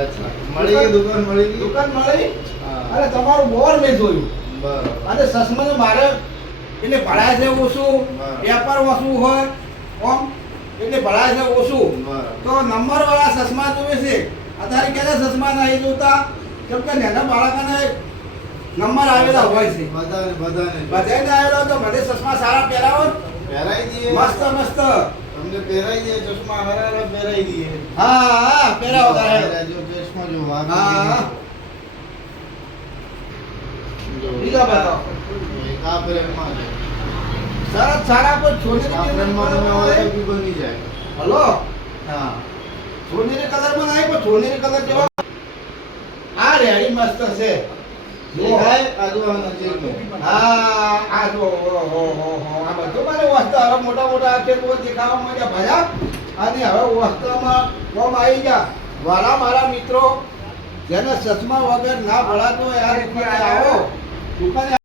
અચ્છા મળી ગઈ દુકાન મળી ગઈ દુકાન મળી હા. અને તમારું બોર્ડ મેં જોયું બરાબર અને ચશ્માને મારે એટલે ભણાય છે ઓછું બરાબર. પેપર ઓછું હોય ઓમ એટલે ભણાય છે ઓછું બરાબર. તો નંબર વાળા ચશ્મા જોવે છે અત્યારે ક્યારે ચશ્મા નહીં જોતા કેમ કે નાના બાળકોને નંબર આવેલા હોય છે બધાને બધાને બધાને આવેલા તો મને ચશ્મા સારા પહેરાવો પહેરાઈ દઈએ મસ્ત મસ્ત તમને પહેરાઈ દઈએ ચશ્મા હરારા પહેરાઈ દઈએ હા હા પહેરાવો તારે જો ચશ્મા જો હા બીજા બતાવો એક આ ફ્રેમમાં છે સરસ સારા કોઈ છોડી આ ફ્રેમમાં તમે હોય તો બી બની જાય હલો હા સોનેરી કલરમાં નહીં પણ સોનેરી કલર જેવા આ રેડી મસ્ત છે દેખાય આજુ આ નજીકનું હા આ જો આ બધું મને વસ્તુ હવે મોટા મોટા અક્ષર બહુ દેખાવા માંડ્યા ભયા અને હવે વસ્તુમાં કોમ આવી ગયા વાળા મારા મિત્રો જેને ચશ્મા વગર ના ભળાતો યાર દુકાને આવો દુકાને